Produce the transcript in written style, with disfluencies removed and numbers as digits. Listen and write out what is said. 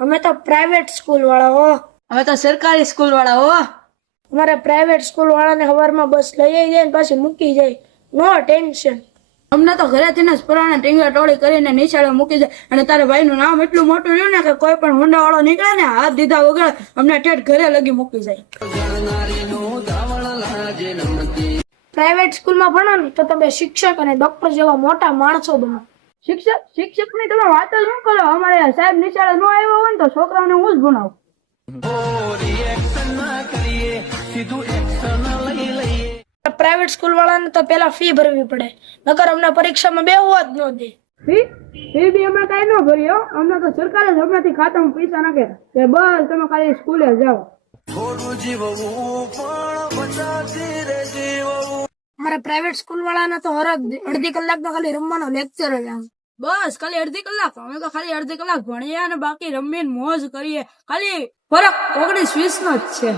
અમે તો private school વાળા હો. હવે તો સરકારી સ્કૂલ વાળા હો. અમારે પ્રાઇવેટ સ્કૂલ વાળાને સવારમાં બસ લઈ જાય ને પાછી મૂકી જાય. નો ટેન્શન. અમને તો ઘરેથી જ પુરાણા ટીંગા ટોળી કરીને નિશાળે મૂકી જાય. અને તારા ભાઈનું નામ એટલું મોટું રહ્યું ને કે કોઈ પણ હોન્ડા વાળો નીકળે ને હાથ દીધા વગર અમને ઠેઠ ઘરે લગી મૂકી જાય. પ્રાઇવેટ સ્કૂલમાં ભણો ને તો તમે શિક્ષક અને ડોક્ટર જેવા મોટા માણસો બનો. શિક્ષક ની તમે વાત જ શું કરો? અમારે સાહેબ નિશાળે ન આવ્યો હોય ને તો છોકરાઓને હું જ ભણાવું. પ્રાઇવેટ સ્કૂલ વાળાને તો પેલા ફી ભરવી પડે, નકર અમને પરીક્ષામાં બેહવા જ ન દે. ફી બી અમે કઈ ન ભરી હો. અમને તો સરકારે જ હમણાંથી ખાતામાં પૈસા નાખે કે બસ તમે ખાલી સ્કૂલે જાઓ. અમારે પ્રાઇવેટ સ્કૂલ વાળાને તો હર અડધી કલાક તો ખાલી રમવાનો લેક્ચર જ આવે. બસ ખાલી અડધી કલાક. અમે તો ખાલી અડધી કલાક ભણીએ અને બાકી રમીને મોજ કરીએ. ખાલી ફરક 19-20 નો જ છે.